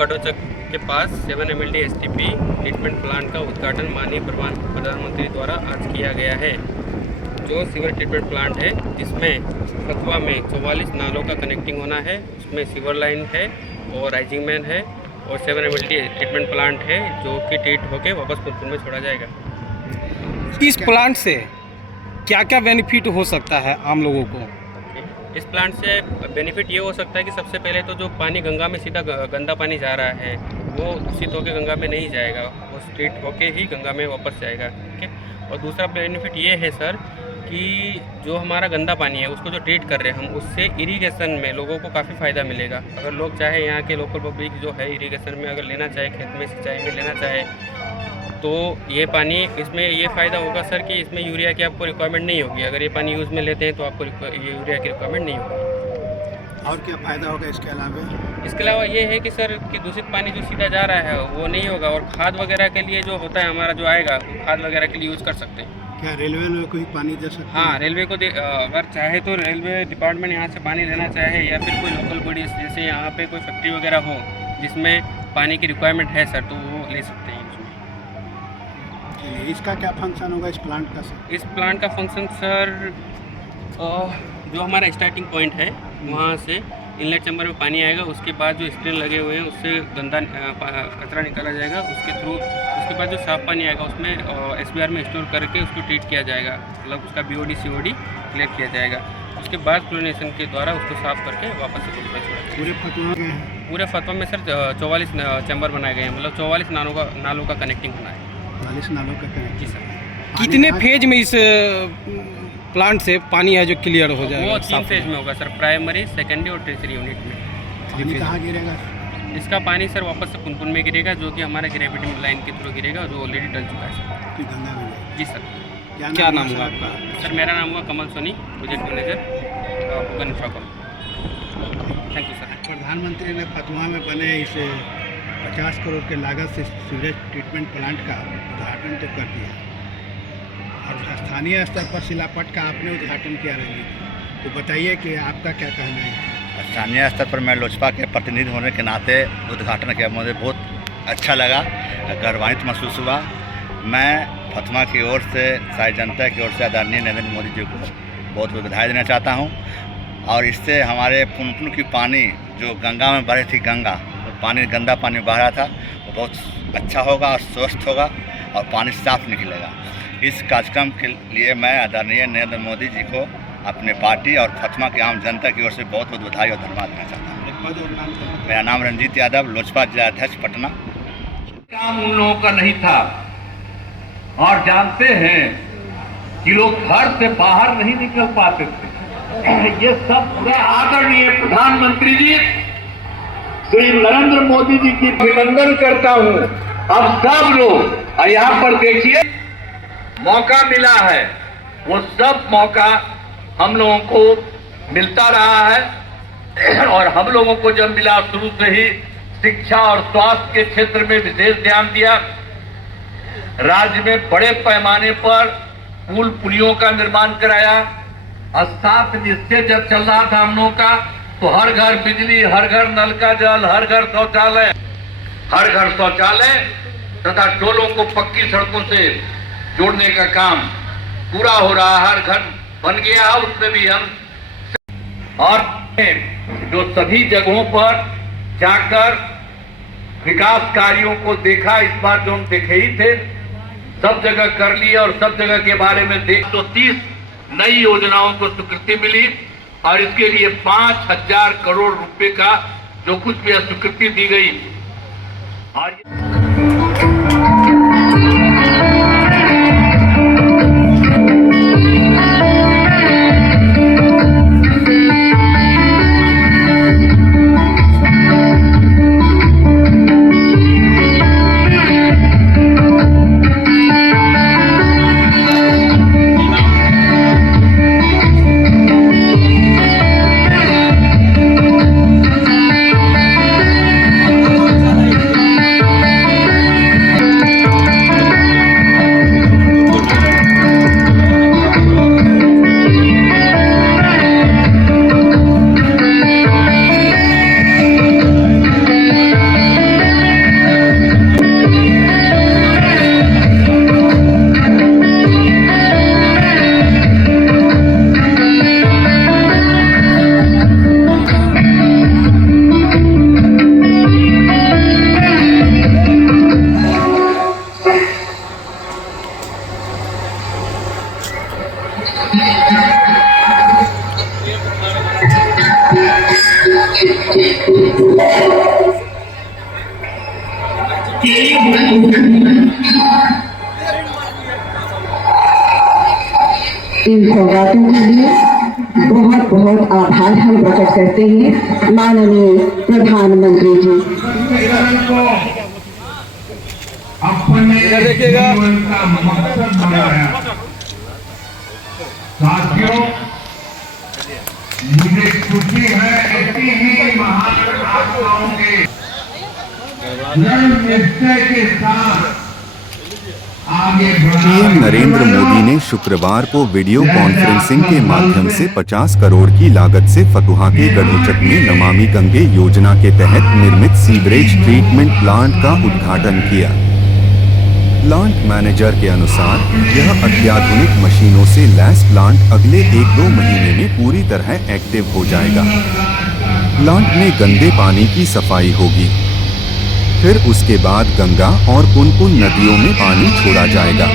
गडोचक के पास 7 MLD STP treatment plant का उद्घाटन माननीय प्रधानमंत्री द्वारा आज किया गया है। जो सीवर ट्रीटमेंट प्लांट है जिसमें फतवा में 44 नालों का कनेक्टिंग होना है, उसमें सीवर लाइन है और राइजिंग मैन है और 7 MLD ट्रीटमेंट प्लांट है जो कि ट्रीट होकर वापस पुनपुन में छोड़ा जाएगा। इस प्लांट से क्या क्या बेनिफिट हो सकता है आम लोगों को? इस प्लांट से बेनिफिट ये हो सकता है कि सबसे पहले तो जो पानी गंगा में सीधा गंदा पानी जा रहा है वो दूषित होकर गंगा में नहीं जाएगा, वो ट्रीट होके ही गंगा में वापस जाएगा। ठीक है। और दूसरा बेनिफिट ये है सर कि जो हमारा गंदा पानी है उसको जो ट्रीट कर रहे हैं हम, उससे इरिगेशन में लोगों को काफ़ी फ़ायदा मिलेगा। अगर लोग चाहे यहाँ के लोकल पब्लिक जो है इरिगेशन में अगर लेना चाहे, खेत में सिंचाई में लेना चाहे, तो ये पानी इसमें ये फ़ायदा होगा सर कि इसमें यूरिया की आपको रिक्वायरमेंट नहीं होगी। अगर ये पानी यूज़ में लेते हैं तो आपको ये यूरिया की रिक्वायरमेंट नहीं होगी। और क्या फ़ायदा होगा इसके अलावा? इसके अलावा ये है कि सर कि दूषित पानी जो सीधा जा रहा है वो नहीं होगा और खाद वगैरह के लिए जो होता है हमारा जो आएगा वो खाद वगैरह के लिए यूज़ कर सकते हैं। क्या रेलवे में कोई पानी दे सकते हैं? हाँ, रेलवे को अगर चाहे तो रेलवे डिपार्टमेंट यहाँ से पानी लेना चाहे या फिर कोई लोकल बॉडी जैसे यहाँ पे कोई फैक्ट्री वगैरह हो जिसमें पानी की रिक्वायरमेंट है सर, तो वो ले सकते हैं। इसका क्या फंक्शन होगा इस प्लांट का सर? इस प्लांट का फंक्शन सर जो हमारा स्टार्टिंग पॉइंट है वहाँ से इनलेट चैम्बर में पानी आएगा, उसके बाद जो स्क्रीन लगे हुए हैं उससे गंदा कचरा निकाला जाएगा, उसके थ्रू उसके बाद जो साफ़ पानी आएगा उसमें SBR में स्टोर करके उसको ट्रीट किया जाएगा, मतलब उसका BOD COD क्लियर किया जाएगा। उसके बाद क्लोरिनेशन के द्वारा उसको साफ़ करके वापस से छोड़ा जाएगा। पूरे फतवा में सर 44 चैम्बर बनाए गए हैं, मतलब 44 नालों का कनेक्टिंग होना है। 40 नालों का कनेक्ट। जी सर। कितने फेज में इस प्लांट से पानी है जो क्लियर हो जाएगा? वो 3 फेज में होगा सर, प्राइमरी, सेकेंडरी और टेरिटरी यूनिट में। पानी कहाँ गिरेगा? इसका पानी सर वापस से पुनपुन में गिरेगा, जो कि हमारे ग्रेविटी लाइन के थ्रू गिरेगा, जो ऑलरेडी डल चुका है सर। कि गंगा में? जी सर। क्या नाम हुआ आपका? सर मेरा नाम हुआ Kamal Soni, project manager Bhugan Infracom. Thank you sir. प्रधानमंत्री ने फतवा में बने इस 50 करोड़ के लागत से सीवरेज ट्रीटमेंट प्लांट का उद्घाटन तो कर दिया और स्थानीय स्तर पर शिलापट का आपने उद्घाटन किया रहेंगे, तो बताइए कि आपका क्या कहना है? स्थानीय स्तर पर मैं लोजपा के प्रतिनिधि होने के नाते उद्घाटन किया, मुझे बहुत अच्छा लगा, गौरवान्वित महसूस हुआ। मैं फतवा की ओर से, सारी जनता की ओर से आदरणीय नरेंद्र मोदी जी को बहुत बहुत बधाई देना चाहता हूँ। और इससे हमारे पुनपुन की पानी जो गंगा में बह थी, गंगा तो पानी गंदा पानी बह रहा था, वो बहुत अच्छा होगा और स्वस्थ होगा और पानी साफ निकलेगा। इस कार्यक्रम के लिए मैं आदरणीय नरेंद्र मोदी जी को अपने पार्टी और फतवा की आम जनता की ओर से बहुत बहुत बधाई और धन्यवाद देना चाहता हूँ। मेरा नाम रंजीत यादव, लोजपा जिला अध्यक्ष पटना। काम उन लोगों का नहीं था और जानते हैं कि लोग घर से बाहर नहीं निकल पाते थे। ये सब पूरा आदरणीय प्रधानमंत्री जी श्री नरेंद्र मोदी जी की अभिनंदन करता हूँ। अब सब लोग, और यहाँ पर देखिए मौका मिला है, वो सब मौका हम लोगों को मिलता रहा है और हम लोगों को जब मिला शुरू से ही शिक्षा और स्वास्थ्य के क्षेत्र में विशेष ध्यान दिया। राज्य में बड़े पैमाने पर पुल पुलियों का निर्माण कराया और साथ निश्चय जब चल रहा था हम लोगों का, तो हर घर बिजली, हर घर नल का जल, हर घर शौचालय तथा टोलों को पक्की सड़कों से जोड़ने का काम पूरा हो रहा, हर घर बन गया। उसमें भी हम और जो सभी जगहों पर जाकर विकास कार्यों को देखा, इस बार जो हम देखे ही थे, सब जगह कर लिया और सब जगह के बारे में देख तो 30 नई योजनाओं को स्वीकृति मिली और इसके लिए 5000 करोड़ रुपए का जो कुछ भी स्वीकृति दी गई। इन सौगातों के लिए बहुत बहुत आभार हम प्रकट करते हैं माननीय प्रधानमंत्री जी। अपने जीवन का मकसद बनाया। साथियों, मुझे खुशी है ऐसी ही महान आत्माओं के दृढ़ निश्चय के साथ आगे पीएम नरेंद्र मोदी ने शुक्रवार को वीडियो कॉन्फ्रेंसिंग के माध्यम से 50 करोड़ की लागत से फतुहा के गढ़ोचक में नमामि गंगे योजना के तहत निर्मित सीवरेज ट्रीटमेंट प्लांट का उद्घाटन किया। प्लांट मैनेजर के अनुसार यह अत्याधुनिक मशीनों से लैस प्लांट अगले 1-2 महीने में पूरी तरह एक्टिव हो जाएगा। प्लांट में गंदे पानी की सफाई होगी, फिर उसके बाद गंगा और पुनपुन नदियों में पानी छोड़ा जाएगा।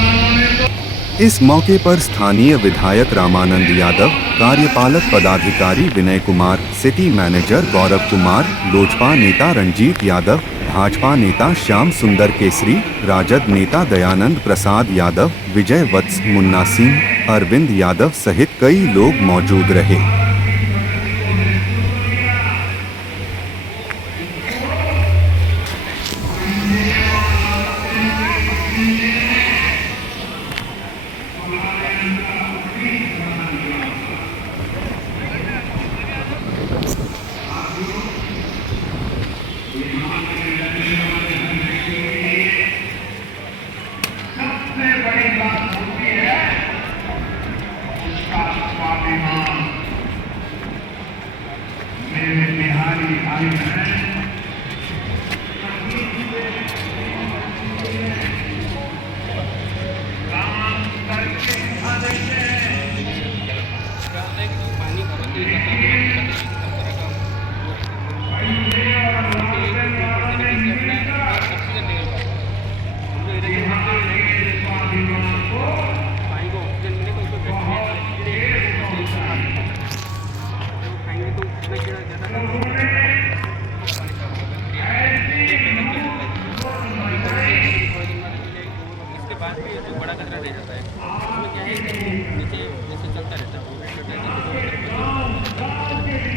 इस मौके पर स्थानीय विधायक रामानंद यादव, कार्यपालक पदाधिकारी विनय कुमार, सिटी मैनेजर गौरव कुमार, लोजपा नेता रंजीत यादव, भाजपा नेता श्याम सुंदर केसरी, राजद नेता दयानंद प्रसाद यादव, विजय वत्स, मुन्ना सिंह, अरविंद यादव सहित कई लोग मौजूद रहे। सबसे बड़ी बात होती है उसका स्वाभिमान। मेरे बिहारी भाई बहन, काम करके दिखा देंगे। इसके बाद भी जो बड़ा कचरा रह जाता है उसमें क्या है कि नीचे जैसे चलता रहता है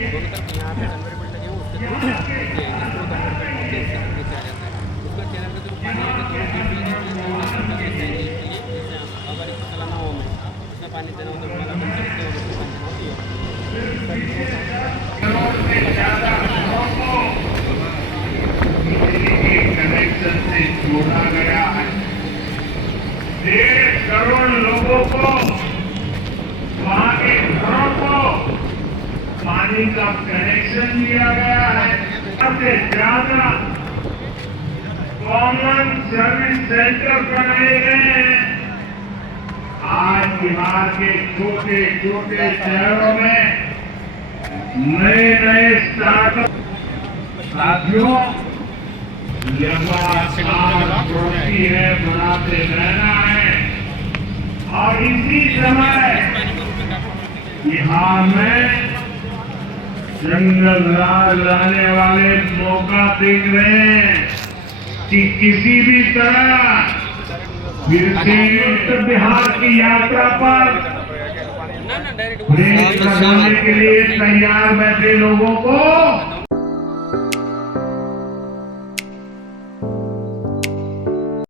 दोनों तरफ यहाँ पे कन्वेयर बेल्ट लगे हुए उसके थ्रू नीचे आ जाता है। उसका चैनल का जो पानी है अगर इसको चलाना हो हमें उसमें पानी देना हो तो कनेक्शन से जोड़ा गया है। 1.5 करोड़ लोगों को, वहां के घरों को पानी का कनेक्शन दिया गया है। सबसे ज्यादा कॉमन सर्विस सेंटर बनाए गए हैं। आज बिहार के छोटे छोटे शहरों में नए नए स्टार्टअप। साथियों, रोटी है, बनाते रहना है। और इसी समय बिहार में जंगल राज लाने वाले मौका देख रहे हैं कि किसी भी तरह फिर से बिहार की यात्रा पर ब्रेक लगाने के लिए तैयार बैठे लोगों को